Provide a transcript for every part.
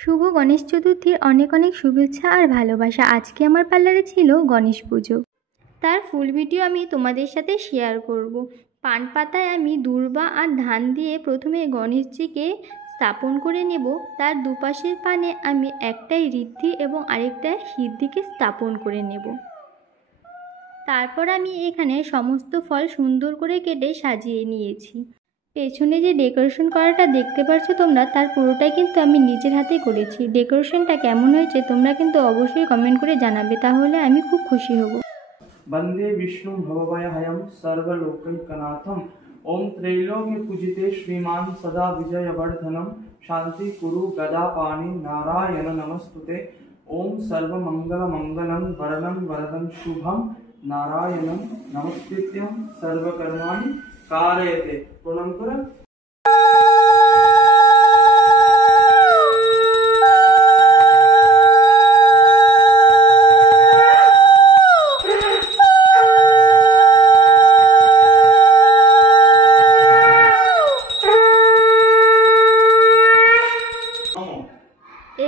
শুভ গণেশ চতুর্থীর অনেক অনেক শুভেচ্ছা আর ভালোবাসা। আজকে আমার পার্লারে ছিল গণেশ পুজো, তার ফুল ভিডিও আমি তোমাদের সাথে শেয়ার করব। পান পাতায় আমি দূর্বা আর ধান দিয়ে প্রথমে গণেশজিকে স্থাপন করে নেব। তার দুপাশের পানে আমি একটাই ঋদ্ধি এবং আরেকটা সিদ্ধিকে স্থাপন করে নেব। তারপর আমি এখানে সমস্ত ফল সুন্দর করে কেটে সাজিয়ে নিয়েছি। পেছনে যে ডেকোরেশন করাটা দেখতে পাচ্ছ তোমরা, তার পুরোটাই কিন্তু আমি নিজের হাতে করেছি। ডেকোরেশনটা কেমন হয়েছে তোমরা কিন্তু অবশ্যই কমেন্ট করে জানাবে, তাহলে আমি খুব খুশি হব। वंदे विष्णु भवभयहयं सर्वलोकैकनाथं ओम त्रैलोक्य पूजिते श्रीमान सदा विजयवर्धनम शांति कुरु गदा पाणि नारायण नमस्तुते ओम सर्वमंगल मंगलम वरदं वरदं शुभम नारायणं नमस्कृत्यं सर्वकर्माणि कारयते। प्रणाम करा।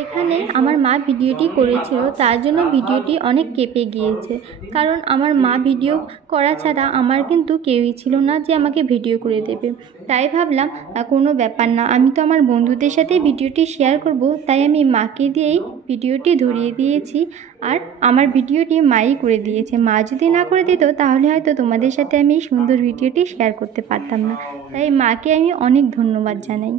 এখানে আমার মা ভিডিওটি করেছিল, তার জন্য ভিডিওটি অনেক কেঁপে গিয়েছে। কারণ আমার মা ভিডিও করা ছাড়া আমার কিন্তু কেউই ছিল না যে আমাকে ভিডিও করে দেবে। তাই ভাবলাম কোনো ব্যাপার না, আমি তো আমার বন্ধুদের সাথে ভিডিওটি শেয়ার করব, তাই আমি মাকে দিয়েই ভিডিওটি ধরিয়ে দিয়েছি। আর আমার ভিডিওটি মাই করে দিয়েছে। মা যদি না করে দিত তাহলে হয়তো তোমাদের সাথে আমি এই সুন্দর ভিডিওটি শেয়ার করতে পারতাম না। তাই মাকে আমি অনেক ধন্যবাদ জানাই।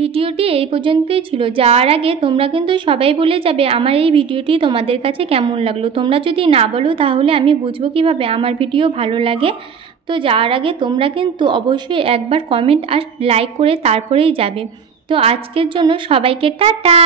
ভিডিওটি এই পর্যন্তই ছিল। যাওয়ার আগে তোমরা কিন্তু সবাই বলে যাবে আমার এই ভিডিওটি তোমাদের কাছে কেমন লাগলো। তোমরা যদি না বলো তাহলে আমি বুঝবো কিভাবে আমার ভিডিও ভালো লাগে। তো যাওয়ার আগে তোমরা কিন্তু অবশ্যই একবার কমেন্ট আর লাইক করে তারপরেই যাবে। তো আজকের জন্য সবাইকে টাটা।